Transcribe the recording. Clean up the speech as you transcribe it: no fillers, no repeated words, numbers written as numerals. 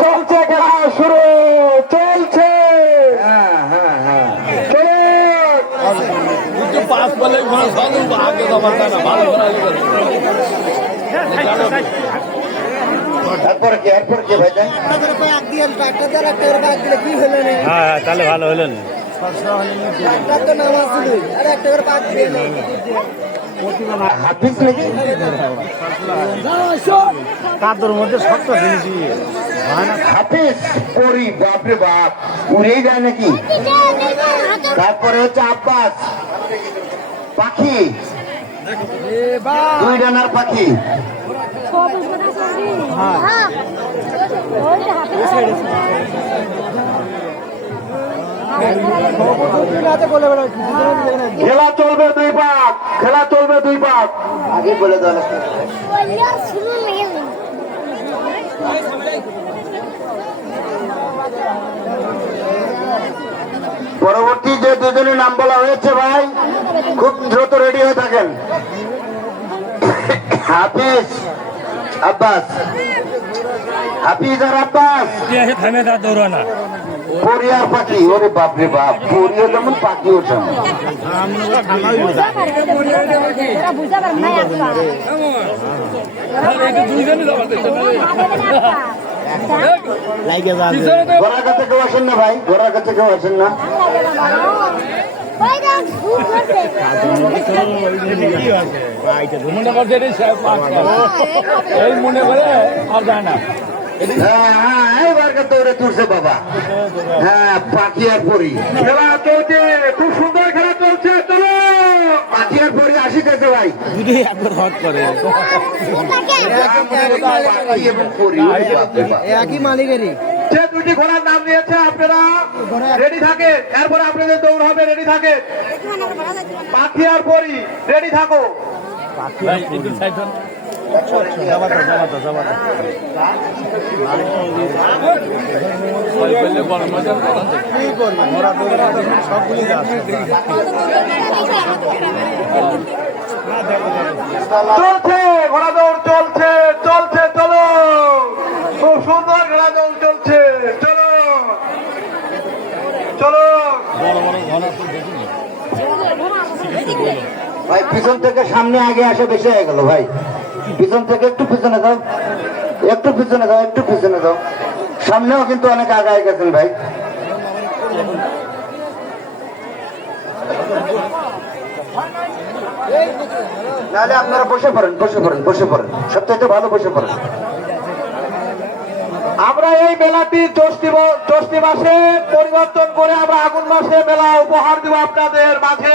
চলছে খেলা শুরু চলছে। পাস বলে এরপর কি ভাই হ্যাঁ তাহলে ভালো হলো না। হাফিজ নাকি কাদর মধ্যে সবটা জিনিস হাফিজ পরি বাপরে বাপ উড়েই যায় নাকি। তারপরে হচ্ছে আব্বাস পাখি দুই ডানার পাখি। খেলা চলবে দুই পাক, খেলা চলবে দুই পাক। আগে বলে দেওয়া পরবর্তী যে দুজনের নাম বলা হয়েছে ভাই খুব দ্রুত রেডি হয়ে থাকেন। হাফিজ আব্বাস, হাফিজ আর আব্বাস থামে তার দৌড়ানা পরিয়ার পাখি। ওরে বাপরে বাপ, পরিও যেমন পাখিও যেমন। ঘোড়ার কাছে কেউ আসেন না ভাই, ঘোড়ার কাছে কেউ আসেন না। মনে করে আর যায় না। দৌড়ে তুলছে বাবা। হ্যাঁ পাখি আর পরি খেলা চলছে, খুব সুন্দর খেলা চলছে। চলো পাখি আর পরি আসিতেছে ভাই। একবার হট করে একই মালিকেরই যে দুটি ঘোড়ার নাম নিয়েছে। আপনারা রেডি থাকে, এরপরে আপনাদের দৌড় হবে। রেডি থাকে পাখি আর পরি, রেডি থাকো। চলছে ঘোড়া দৌড়, চলছে চলছে। চলো খুব সুন্দর ঘোড়া দৌড় চলছে। চলো চলো ভাই, পিছন থেকে সামনে আগে আসে বেশি হয়ে গেল ভাই। পিছন থেকে একটু পিছনে দাও, একটু পিছনে দাও, একটু পিছনে দাও। সামনেও কিন্তু অনেক আগায় গেছেন ভাই। নাহলে আপনারা বসে পড়েন, বসে পড়েন, বসে পড়েন, সবথেকে ভালো বসে পড়েন। আমরা এই মেলাটি জ্যৈষ্ঠ মাসে পরিবর্তন করে আমরা আগুন মাসে মেলা উপহার দিব আপনাদের মাঝে।